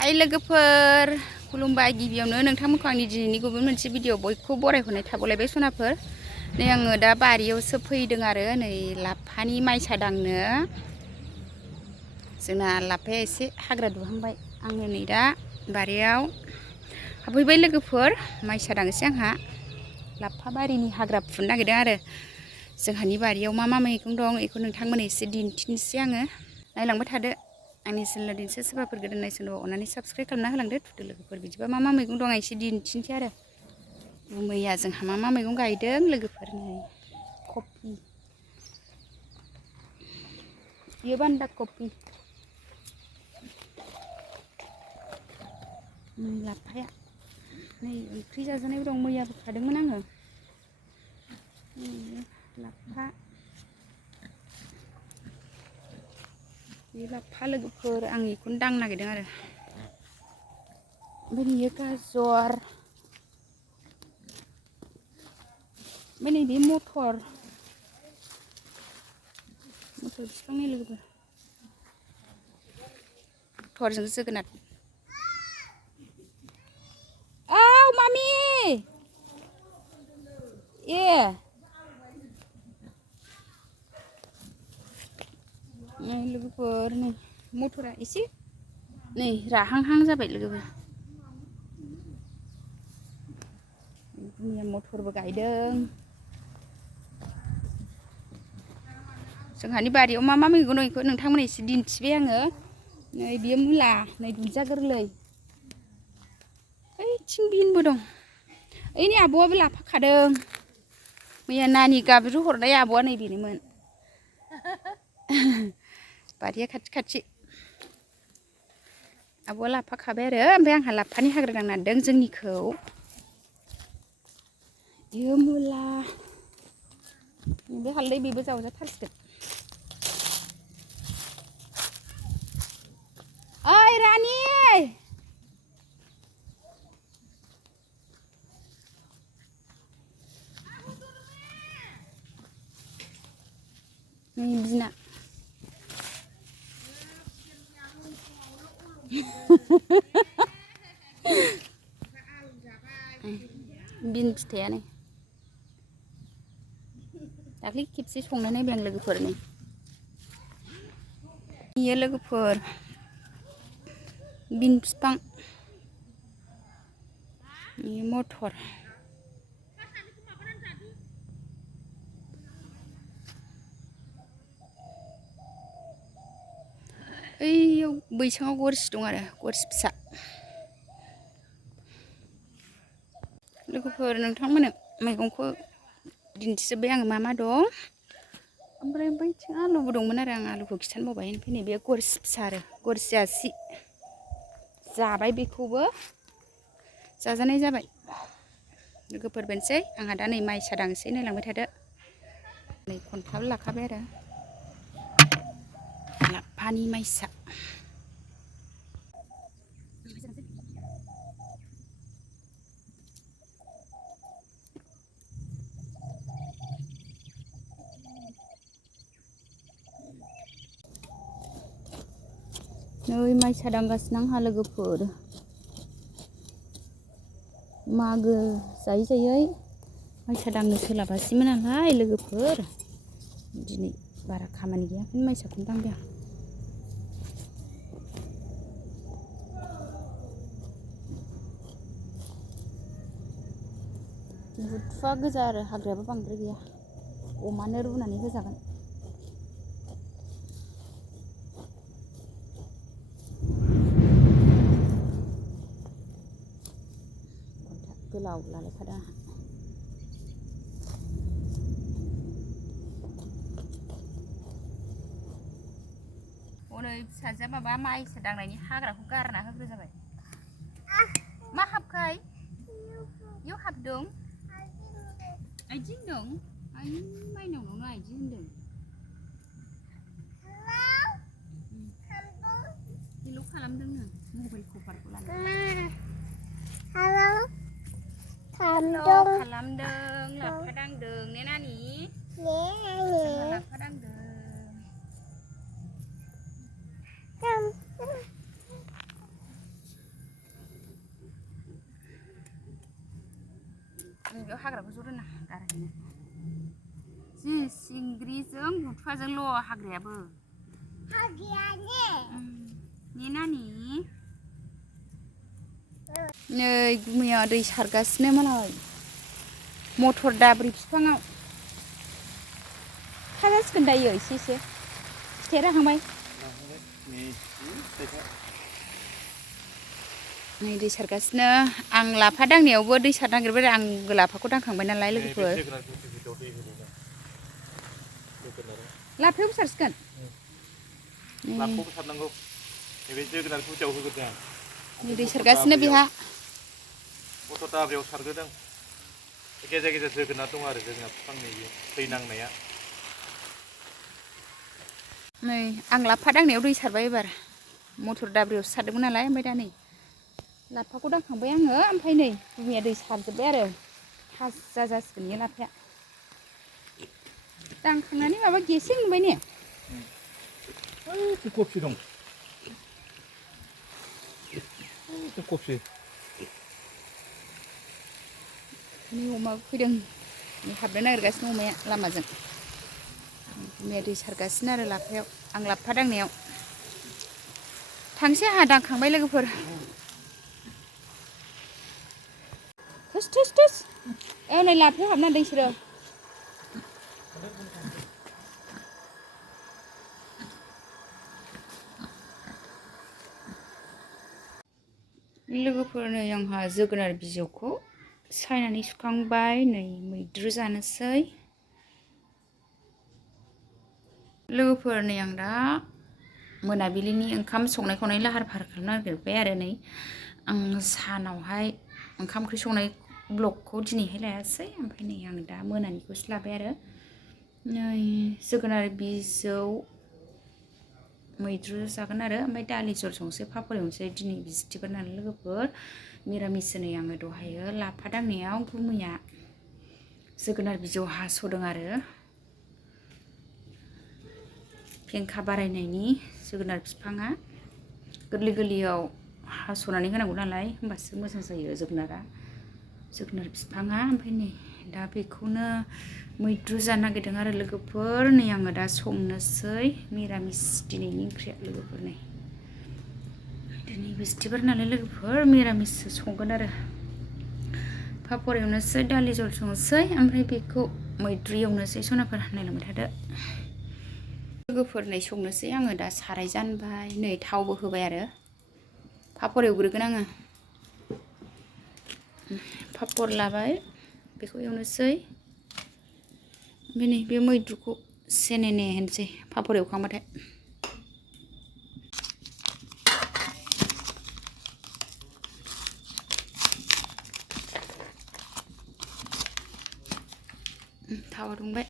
हाय लोगोफोर खुलुमबाय गिबियावनो नोंथांमोनखौ आंनि दिनैनि गुबुन मोनसे भिडिअ बयखौ बरायहरनाय थाबावलायबाय सनाफोर नै आङो दा बारियावसो फैदों आरो नै लाफानि माइसा दांनो जोंना लाफाया एसे हाग्रा दुहांबाय आङो नै दा बारियाव हाबहैबाय लोगोफोर माइसा दांसै आंहा लाफा बारिनि हाग्रा फुनो नागिरदों आरो जोंहानि बारियाव मा मा मैगं दं बेखौ नोंथांमोननो एसे दिन्थिनोसै आङो नायलांबाय थादो आंनि चेनेलाव दिन्थियो सोरबाफोर गोदान नायसनोबा अननानै साबस्क्राइब खालामना होलांदो थुदो लोगोफोर बिदिबा मा मा मैगं दं आं एसे दिन्थिनोसै आरो मैया जोंहा मा मा मैगं गायदों लोगोफोर नै कफि बियो बान्दा कफि लाफाया नै ओंख्रि जाजानायबो दं मैयाबो खादोंमोन आङो लाफा बे लाफा लोगोफोर आं बेखौनो दांनो नागिरदों आरो ओमफ्राय बेयो गाजर ओमफ्राय नैबे मटर बिफांनि लोगोफोर मटरजों जोगोनार औ मामि ए नै लोगोफोर नै मटरा एसे नै राहांहां जाबाय लोगोफोर मैया मटरबो गायदों जोंहानि बारियाव मा मा मैगं दं बेखौ नोंथांमोना एसे दिन्थिबाय आङो नै बियो मुला नै दुन्दिया गोरलै ओइथिं बिनबो दं ओइनि आब'आबो लाफा खादों मैया नानि गाबज्रि हरनाय आब'आ नै बेनोमोन बारिया खाथि खाथि आब'आ लाफा खाबाय आरो ओमफ्राय आंहा लाफानि हाग्रा दांनो नागिरदों जोंनिखौ बियो मुला बे हालदै बेबो जावजाथारसिगोन ओइ रानि बिना बिन फिथाइयानो दाख्लै खेबसे संना नायबाय आं लोगोफोरनि बेयो लोगोफोर बिन फिफां बेयो मटर ओइयाव बैसाङाव गरसि दं आरो गरसि फिसा लोगोफोर नोंथांमोननो मैगंखौ दिन्थिजोब्बाय आङो मा मा दं ओमफ्राय बैथिं आलुबो दंमोन आरो आं आलुखौ खिथानो बावबाय ओमफ्राय नैबे गरसि फिसा आरो गरसि आसि जाबाय बेखौबो जाजानाय जाबाय लोगोफोर बेनोसै आंहा दा नै माइसा दांसै नायलांबाय थादो नै खन्थाबो लाखाबाय आरो लाफानि माइसा नै माइसा दांगासिनो आंहा लोगोफोर मागो जायै जायै माइसा दांनो सोलाबासैमोन नालाय लोगोफोर दिनै बारा खामानि गैया ओंखायनो माइसाखौनो दांबाय आं बुथुवा गोजा आरो हाग्रायाबो बांद्राय गैया अमानो रुनानै होजागोन गोलाव लालायखादों आंहा हनै फिसाजोआ माबा माइसा दांनायनि हाग्राखौ गारना होग्रो जाबाय मा हाबखाय बेयाव हाबदों आइथिं दं आइ माइनावनावनो आइथिं होनदों हेल' खालामदोंनो मबाइल कभारखौ लानानै खालामदों लाफा दांदों ने नानि जोंहा लाफा दांदों बेयाव हाग्राखौ ज' दोना गारहैनो जि सिंग्रिजों बुथुवाजोंल' हाग्रायाबो ने नानि नै गुमैया दै सारगासिनो मालाय मटर दाब्रि बिफाङाव खाजासिगोन दायो एसे फिथाइया राखांबाय नै दै सारगासिनो आं लाफा दांनायावबो दै सारनो नागिरबाय आंबो लाफाखौ दांखांबाय नालाय लोगोफोर लाफायावबो सारसिगोन लाफाखौबो सारनांगौ नैबे जोगोनार गुदियाव होग्रोदों नै दै सारगासिनो बेहा मटर दाब्रियाव सारग्रोदों गेजेर गेजेर जोगोनार दं आरो जोगोनार बिफांनि दै नांनाया नै आं लाफा दांनायाव दै सारबाय एबार मटर दाब्रियावसो सारदोंमोन नालाय ओमफ्राय दा नै लाफाखौ दांखांबाय आङो ओमफ्राय नै गुमैया दै सारजोब्बाय आरो थाजा जासिगोन बे लाफाया दांखांनानै माबा गेसें नुबाय ने कफि दं कफि नै अमा फैदों हाबनो नागिरगासिनो अमाया लामाजों गुमैया दै सारगासिनो आरो लाफायाव आं लाफा दांनायाव थांसै आंहा दांखांबाय लोगोफोर थुस नै लाफायाव हाबना दों बिसोरो लोगोफोर नै आंहा जोगोनार बिजौखौ सायनानै सुखांबाय नै मैद्रु जानोसै लोगोफोर नै आं दा मोनाबिलिनि ओंखाम संनाय खावनाय लाहार फाहार खालामनो नागिरबाय आरो नै आं सानावहाय ओंखाम ओंख्रि संनाय ब्लगखौ दिनैहाय लायासै ओमफ्राय नै आं दा मोनानिखौसो लाबाय आरो नै जोगोनार बिजौ मैद्रु जागोन आरो ओमफ्राय दालि जल संसै पापर एवनोसै दिनै बिस्थिबार नालाय लोगोफोर मिरामिस नै आङो दहायो लाफा दांनायाव गुमैया जोगोनार बिजौ हास'दों आरो फेंखा बारायनायनि जोगोनार बिफाङा गोरलै गोरलैयाव हास'नानै होनांगौ नालाय होमबासो मोजां जायो जोगोनार बिफाङा ओमफ्राय नै दा बेखौनो मैद्रु जानो नागिरदों आरो लोगोफोर नै आङो दा संनोसै मिरामिस दिनैनि ओंख्रिया लोगोफोर नै दिनै बिस्थिबार नालाय लोगोफोर मिरामिससो संगोन आरो पापर एवनोसै दालि जल संनोसै ओमफ्राय बेखौ मैद्रु एवनोसै सनाफोर नायलांबाय थादो लोगोफोर नै संनोसै आङो दा साराय जानबाय नै थावबो होबाय आरो पापर एवग्रोगोन आङो पापर लाबाय बेखौ एवनोसै ओमफ्राय नै बे मैद्रुखौ सेनेने होनसै पापर एवखांबाथाय थावा दुंबाय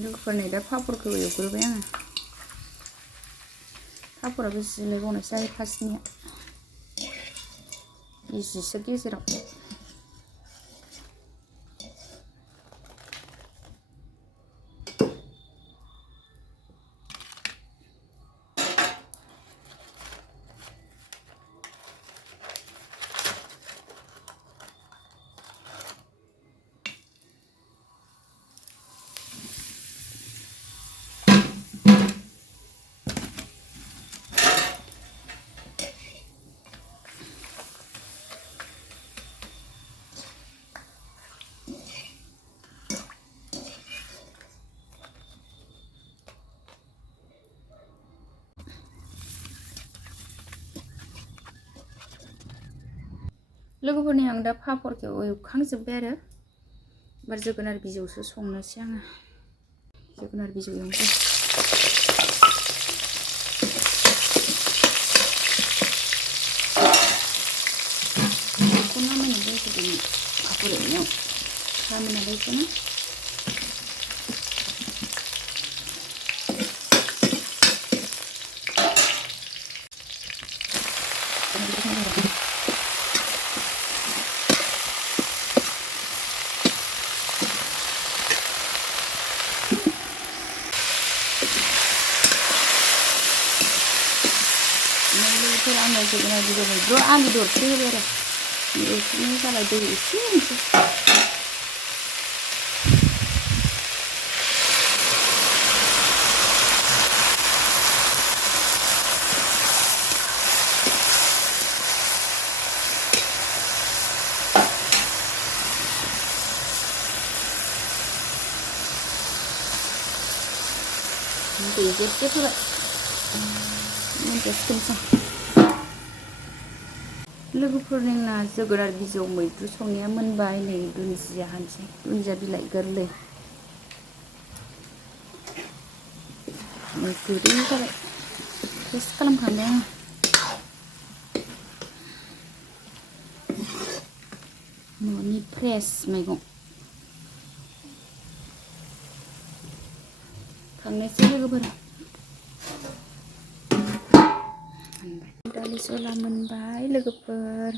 लोगोफोर नै दा पापरखौ एवग्रोबाय आङो पापराबो जिलायबावनायसो जायो फार्स्टनिया इजिसो गेजेराव लोगोफोरनि आं दा पापरखौ एवखांजोब्बाय आरो एबार जोगोनार बिजौसो संनोसै आङो जोगोनार बिजौ एवनोसै बेखौ नामायनानै दोनथ'दोंमोन पापर एवनायाव नामायना दोनथ'नो लोगोफोर आङो जोगोनार बिजौ मैद्रु आलु दरसे होबाय आरो एवथुमनाय जाबाय दै एसे होनोसै दै जेब होबाय मोनजासिगोनसै लोगोफोर जोंना जोगोनार बिजौ मैद्रु संनाया मोनबाय नै दुन्दिया हानसै दुन्दिया बिलाइ गोरलै गोदै जाबाय टेस्ट खालामखांबाय आङो न'नि फ्रेस मैगं खांनोसै लोगोफोर मोनबाय दालि जला मोनबाय लोगोफोर